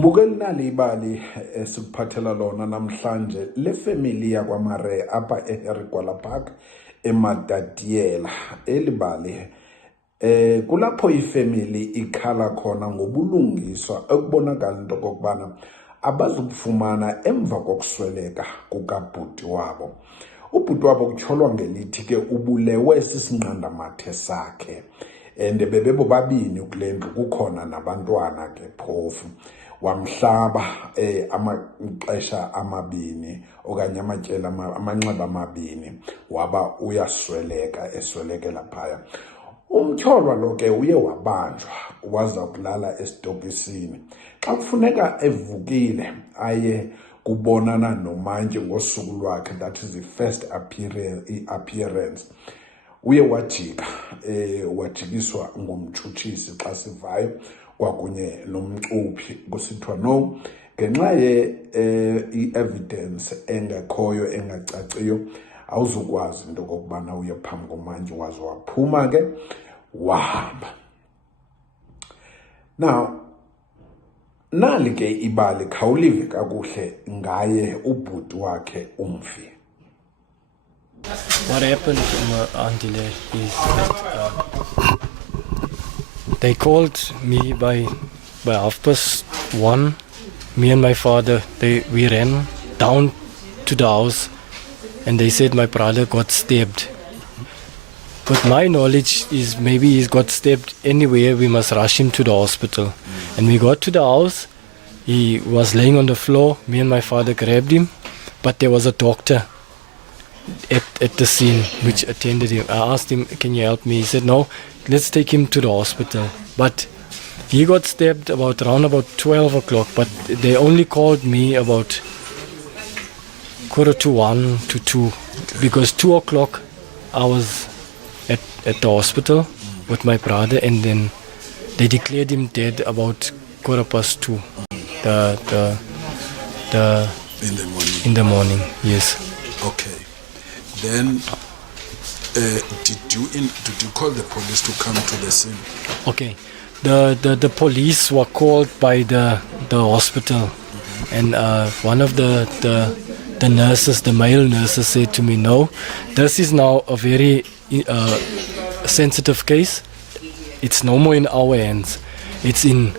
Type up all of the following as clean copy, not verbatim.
Mbukeli nali ibali esikuphathela lona namhlanje le family yakwaMare apha eHarry Gwala Park eMatatiela elibali kulapho ifamily ikhala khona ngobulungiswa ekubonakala into kokubana abazukufumana emva kokusweleka kukabhuti wabo. Ubhuti wabo kutyholwa ngelithi ke ubulewe sisinqandamathe sakhe and bebebo babini kule ndlu kukhona nabantwana ke phofu. Wamhlaba amaxesha amabini okanye amatyela amanxeba amabini waba uyasweleka eswelekela phaya. Umtyholwa lo ke uye wabanjwa waza kulala esitokisini. Xa kufuneka evukile aye kubonana nomantyi ngosuku lwakhe, that is the first appearance, uye wajika wajikiswa ngumtshutshisi xa sivayo kwakunye nomcuphi kusithiwa no ngenxa i-evidence engekhoyo engacaciyo awuzukwazi into okokubana uye phambi komantyi wazo waphuma ke wahamba. Now nali ke ibali khawulive kakuhle ngaye ubhuti wakhe umfi. What happened until is that they called me by 1:30. Me and my father, we ran down to the house and they said my brother got stabbed. But my knowledge is maybe he's got stabbed anywhere, we must rush him to the hospital. And we got to the house, he was laying on the floor, me and my father grabbed him, but there was a doctor at the scene which attended him. I asked him, can you help me? He said, no, let's take him to the hospital. But he got stabbed around 12 o'clock, but they only called me about 1:45 to 2, because 2 o'clock I was at the hospital with my brother, and then they declared him dead about 2:15. In the morning, yes. Okay. Then did you call the police to come to the scene? Okay. The police were called by the hospital, and one of the nurses, the male nurses, said to me, no, this is now a very sensitive case. It's no more in our hands. It's in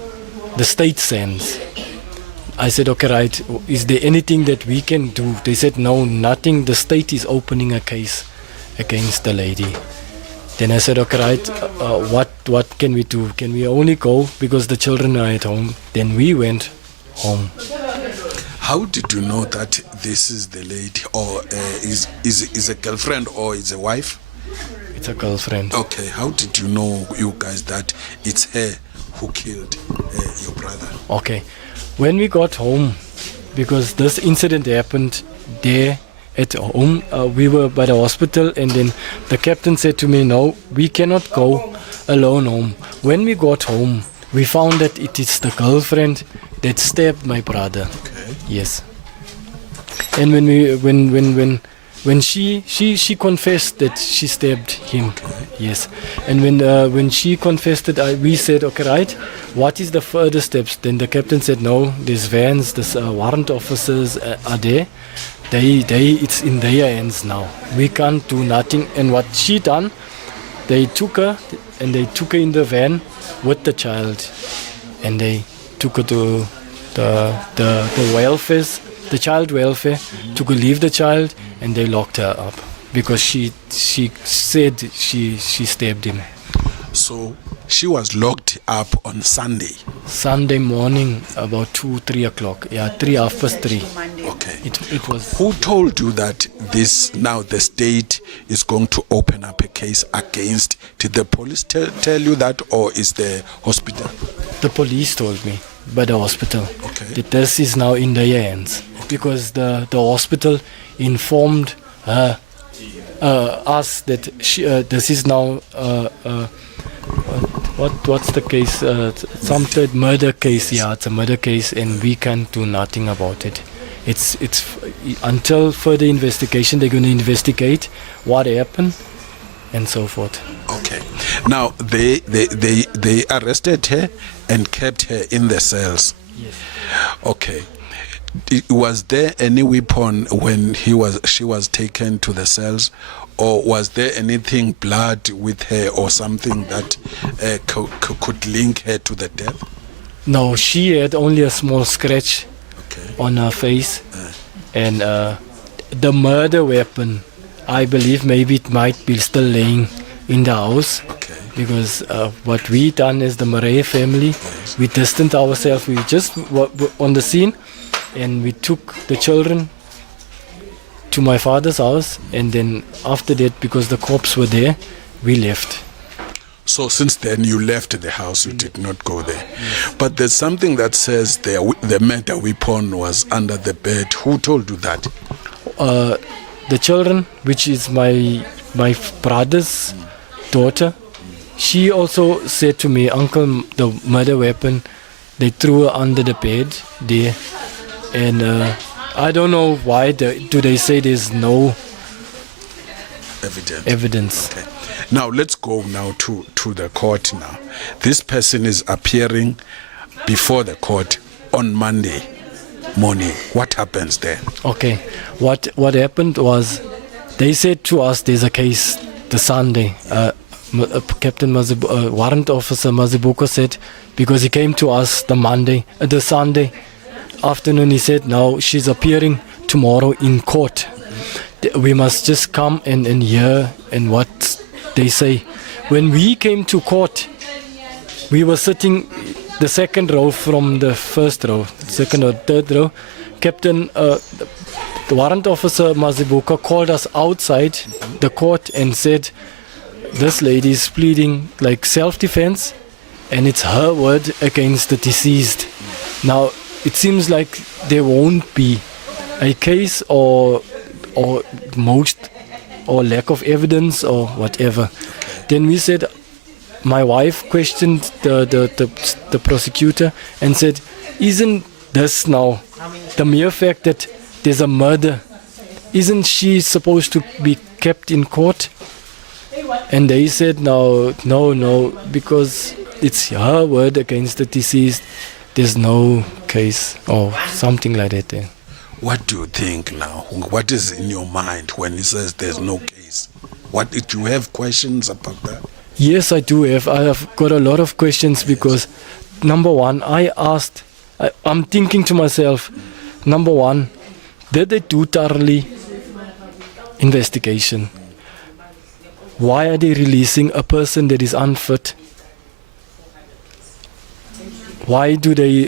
the state's hands. I said, okay, right, is there anything that we can do? They said, no, nothing. The state is opening a case against the lady. Then I said, okay, right, what can we do? Can we only go because the children are at home? Then we went home. How did you know that this is the lady, or is a girlfriend, or is a wife? It's a girlfriend. Okay, how did you know, you guys, that it's her who killed your brother? Okay, when we got home, because this incident happened there at home, we were by the hospital, and then the captain said to me, no, we cannot go alone home. When we got home, we found that it is the girlfriend that stabbed my brother. Okay. Yes. And when she confessed that she stabbed him. Okay. Yes. And when she confessed it, we said, okay, right, what is the further steps? Then the captain said, no, there's vans, there's warrant officers are there. It's in their hands now. We can't do nothing. And what she done, they took her in the van with the child, and they took her to the welfare, the child welfare, to go leave the child, and they locked her up because she said she stabbed him. So she was locked up on Sunday morning about 2-3 o'clock. Yeah, 3:30. Okay. It was. Who told you that now the state is going to open up a case against? Did the police tell you that, or is the hospital? The police told me by the hospital. Okay. That this is now in their hands, because the hospital informed us that this is now what's the case? Some murder case. Yeah, it's a murder case, and we can't do nothing about it. It's until further investigation. They're going to investigate what happened and so forth. Okay. Now they arrested her and kept her in the cells. Yes. Okay. Was there any weapon when she was taken to the cells, or was there anything blood with her or something that could link her to the death? No, she had only a small scratch Okay. on her face, and the murder weapon, I believe maybe it might be still laying in the house. Okay. Because what we done as the Murray family, we distanced ourselves. We just were on the scene, and we took the children to my father's house, and then after that, because the cops were there, we left. So since then you left the house, you did not go there. But there's something that says the murder weapon was under the bed. Who told you that? The children, which is my brother's daughter, she also said to me, "Uncle, the murder weapon, they threw her under the bed there." And I don't know why do they say there's no evidence. Okay. Now let's go now to the court now. This person is appearing before the court on Monday morning. What happens there? Okay. What happened was, they said to us there's a case the Sunday. Captain Warrant Officer Mazibuko said, because he came to us the Sunday afternoon, he said, now she's appearing tomorrow in court. We must just come and hear and what they say. When we came to court, we were sitting the second row from the first row, second or third row. Captain, the Warrant Officer Mazibuka called us outside the court and said, this lady is pleading like self-defense, and it's her word against the deceased. Now, it seems like there won't be a case or lack of evidence or whatever. Then we said, my wife questioned the prosecutor and said, isn't this now the mere fact that there's a murder, isn't she supposed to be kept in court? And they said, no, because it's her word against the deceased. There's no case or something like that there. What do you think now? What is in your mind when he says there's no case? What did you have questions about that? Yes, I do have. I have got a lot of questions because, number one, I'm thinking to myself, number one, did they do thoroughly investigation? Why are they releasing a person that is unfit? Why do they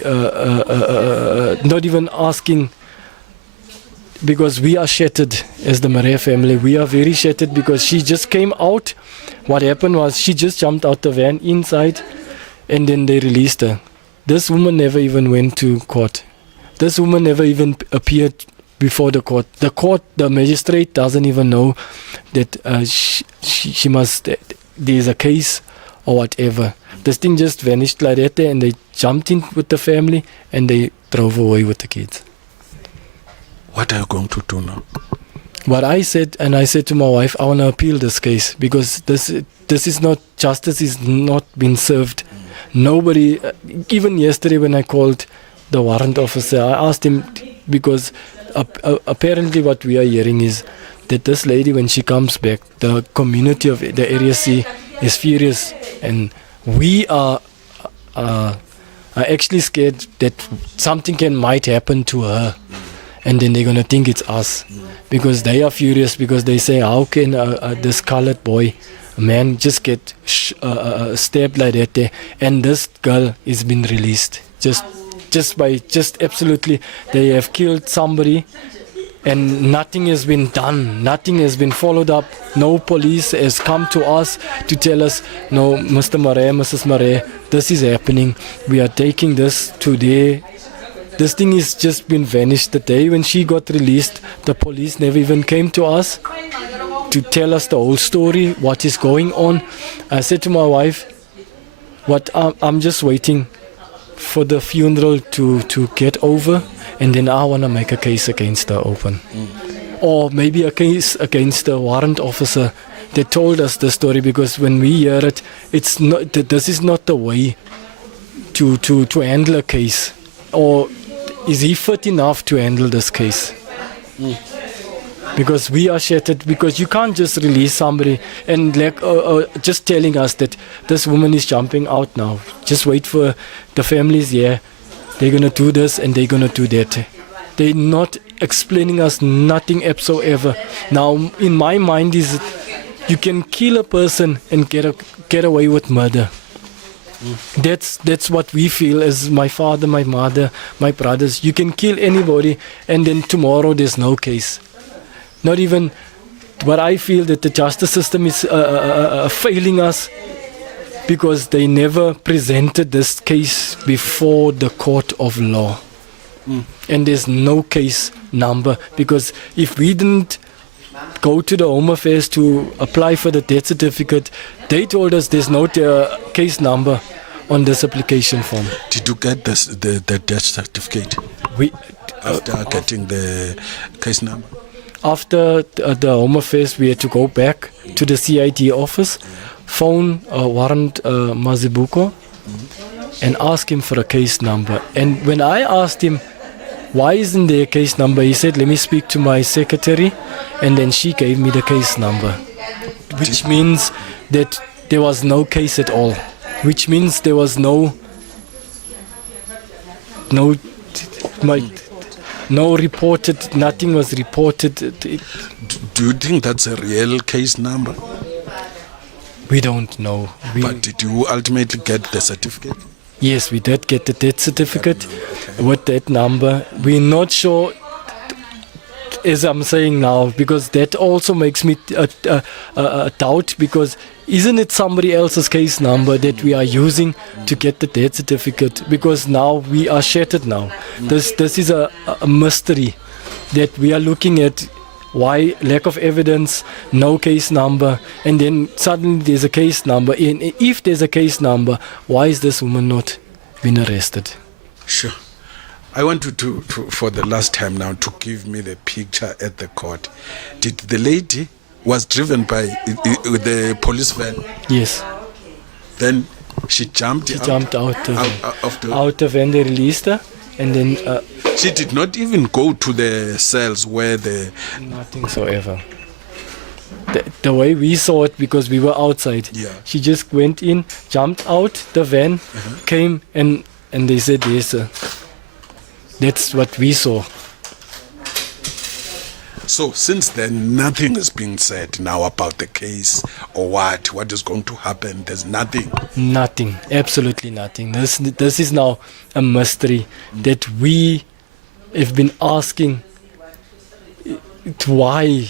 not even asking? Because we are shattered as the Marais family. We are very shattered because she just came out. What happened was she just jumped out the van inside, and then they released her. This woman never even went to court. This woman never even appeared before the court. The magistrate doesn't even know that she must, there's a case or whatever. This thing just vanished like that, and they jumped in with the family and they drove away with the kids. What are you going to do now? What I said, and I said to my wife, I want to appeal this case because this is not, justice is not being served. Nobody, even yesterday when I called the warrant officer, I asked him, because apparently what we are hearing is that this lady, when she comes back, the community of the Area C is furious, and we are actually scared that something might happen to her, and then they're going to think it's us, because they are furious, because they say, how can this colored boy, a man, just get stabbed like that there, and this girl is been released just absolutely. They have killed somebody and nothing has been done, nothing has been followed up. No police has come to us to tell us, no, Mr. Marais, Mrs. Marais, this is happening, we are taking this today. This thing has just been vanished. The day when she got released, the police never even came to us to tell us the whole story, what is going on. I said to my wife, I'm just waiting for the funeral to get over, and then I want to make a case against her open. Or maybe a case against the warrant officer that told us the story, because when we hear it, it's not, this is not the way to handle a case. or is he fit enough to handle this case? Because we are shattered, because you can't just release somebody and like just telling us that this woman is jumping out now. Just wait for the families here. They're going to do this and they're going to do that. They're not explaining us nothing whatsoever. Now, in my mind is you can kill a person and get away with murder. That's what we feel as my father, my mother, my brothers. You can kill anybody and then tomorrow there's no case. Not even, but I feel that the justice system is failing us because they never presented this case before the court of law. And there's no case number, because if we didn't go to the Home Affairs to apply for the death certificate, they told us there's no case number on this application form. Did you get the death certificate after getting the case number? After the Home Affairs, we had to go back to the CID office, phone Warrant Mazibuko, and ask him for a case number. And when I asked him, why isn't there a case number, he said, let me speak to my secretary, and then she gave me the case number, which means that there was no case at all, which means there was no reported, nothing was reported. Do you think that's a real case number? We don't know. But did you ultimately get the certificate? Yes, we did get the death certificate with that number. We're not sure, as I'm saying now, because that also makes me doubt, because isn't it somebody else's case number that we are using to get the death certificate? Because now we are shattered now. This is a mystery that we are looking at. Why lack of evidence, no case number, and then suddenly there's a case number. And if there's a case number, why is this woman not been arrested? Sure. I want you to, for the last time now, to give me the picture at the court. Did the lady was driven by the police van? Yes. Then she jumped out of the van. They released her, and then she did not even go to the cells where nothing so ever. The way we saw it, because we were outside, she just went in, jumped out the van, came, and they said yes, that's what we saw. So since then, nothing is being said now about the case or what is going to happen. There's nothing. Nothing, absolutely nothing. This is now a mystery that we have been asking. Why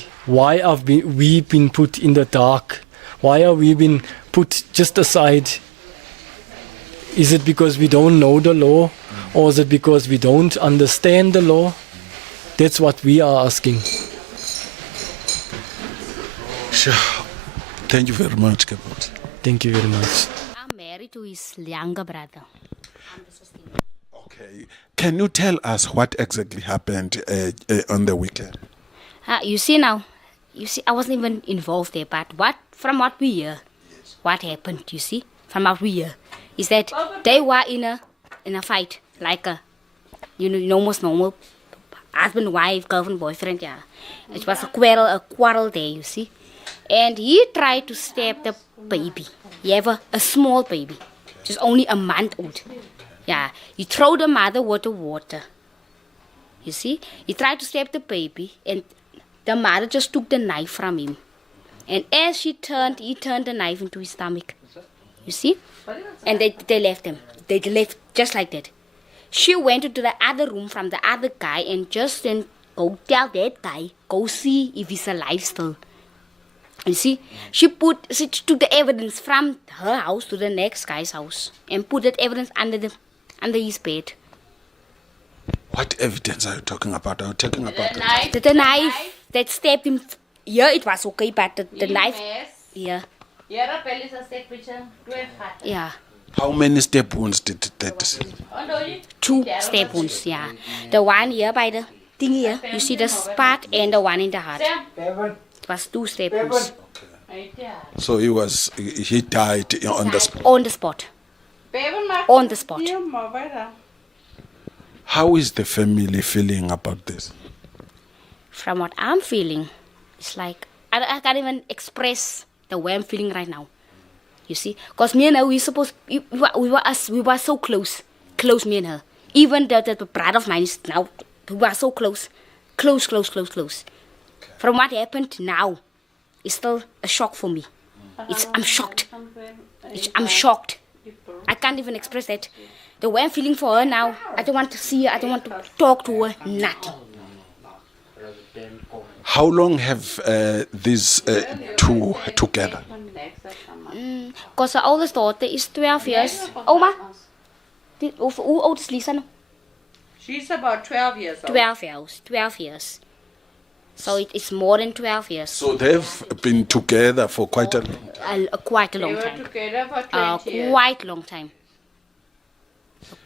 have we been put in the dark? Why are we been put just aside? Is it because we don't know the law, or is it because we don't understand the law? That's what we are asking. Sure. Thank you very much, Kaput. Thank you very much. I'm married to his younger brother. Okay. Can you tell us what exactly happened on the weekend? You see, I wasn't even involved there, but from what we hear, what happened, you see, from what we hear, is that they were in a fight, like almost normal husband, wife, girlfriend, boyfriend, yeah. It was a quarrel there, you see. And he tried to stab the baby. He have a small baby, just only a month old. Yeah, he threw the mother with the water. You see, he tried to stab the baby, and the mother just took the knife from him. And as he turned the knife into his stomach. You see? And they left him. They left just like that. She went into the other room from the other guy and just then go tell that guy, go see if he's alive still. You see? She took the evidence from her house to the next guy's house and put that evidence under his bed. What evidence are you talking about? Are you talking about the knife that stabbed him. Yeah, it was okay, but the knife. Yeah. Yeah. How many stab wounds did that? 2 stab wounds, yeah. The one here by the thing here, you see the spot, and the one in the heart. It was 2 stab wounds. So he died on the spot. On the spot. On the spot. How is the family feeling about this? From what I'm feeling, it's like I can't even express the way I'm feeling right now. You see, because me and her, we were so close, me and her. Even the brother of mine is now, we were so close. From what happened now, it's still a shock for me. I'm shocked. I'm shocked. I can't even express that. The way I'm feeling for her now, I don't want to see her, I don't want to talk to her, nothing. How long have these two together? Because her oldest daughter is 12 years. Oma, how old is Lisa now? She's about 12 years old. 12 years. So it's more than 12 years. So they've been together for quite a long time. Quite a long They were time. together for 20 years. Quite long time.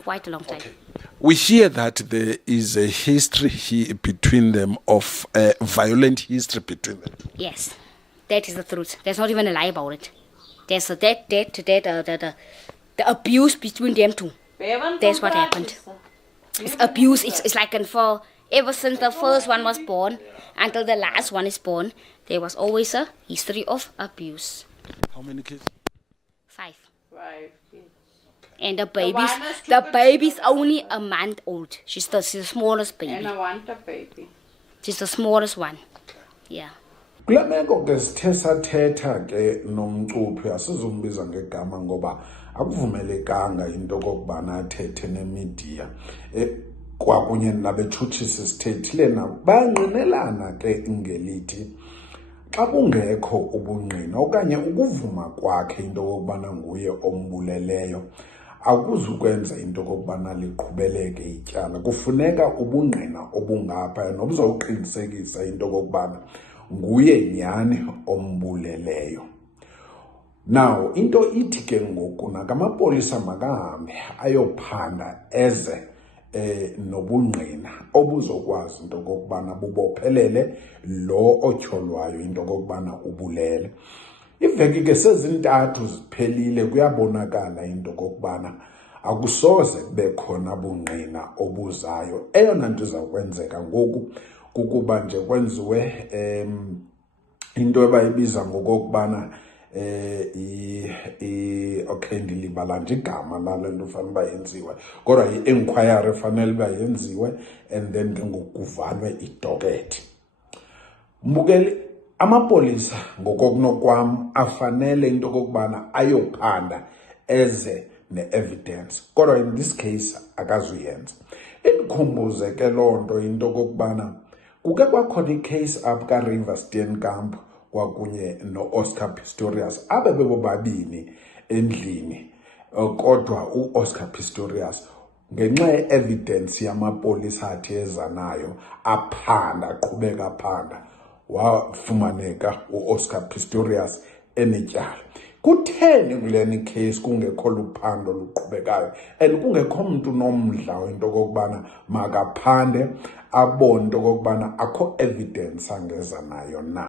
Quite a long time. Okay. We hear that there is a history here between them of a violent history between them. Yes, that is the truth. There's not even a lie about it. There's the abuse between them two. That's what happened. It's abuse. It's like for ever since the first one was born until the last one is born, there was always a history of abuse. How many kids? 5. Right. Yes. And the wireless baby's only a month old. She's the smallest baby. And I want a baby. She's the smallest one. Yeah. Kule meko ke sithe sathetha ke nomcuphi asizumbiza ngegama ngoba akuvumelekanga into kokubana athethe nemedia kwakunye nabetshutshisi sithethile na bayangqinelana ke ngelithi xa kungekho ubungqina okanye ukuvuma kwakhe into kokubana nguye ombuleleyo akuzukwenza into kokubana liqhubeleke ityala kufuneka ubungqina obungapha nobuzawuqinisekisa into kokubana nguye nyani ombuleleyo. Now into ithi ke ngoku nakamapolisa makahambe ayophanda eze nobungqina obuzokwazi into kokubana bubophelele lo otyholwayo into kokubana ubulele. Iveki ke sezintathu ziphelile kuyabonakala into kokubana akusoze kube khona bungqina obuzayo. Eyona nto izawukwenzeka ngoku kukuba nje kwenziwe into ebayibiza ngokokubana okay ndilibala nje igama lale nto fanele uba yenziwe kodwa i-inquiry fanele uba yenziwe and then ke ngokuvalwe idokethi. Mbukeli amapolisa ngokokunokwam afanele into kokubana ayophanda eze ne-evidence kodwa in this case akazuyenza. Indikhumbuze ke loo nto into kokubana kuke kwakhona icase up ka-River Steenkamp kwakunye no-Oscar Pistorius abebebo babini endlini kodwa u-Oscar Pistorius ngenxa ye-evidence yamapolisa athi eza nayo aphanda aqhubeka aphanda wafumaneka u-Oscar Pistorius enetyala. Kutheni kuleni case kungekho luphando luqhubekayo and kungekho mntu nomdla into kokubana makaphande abone into kokubana akho evidence angeza nayo na?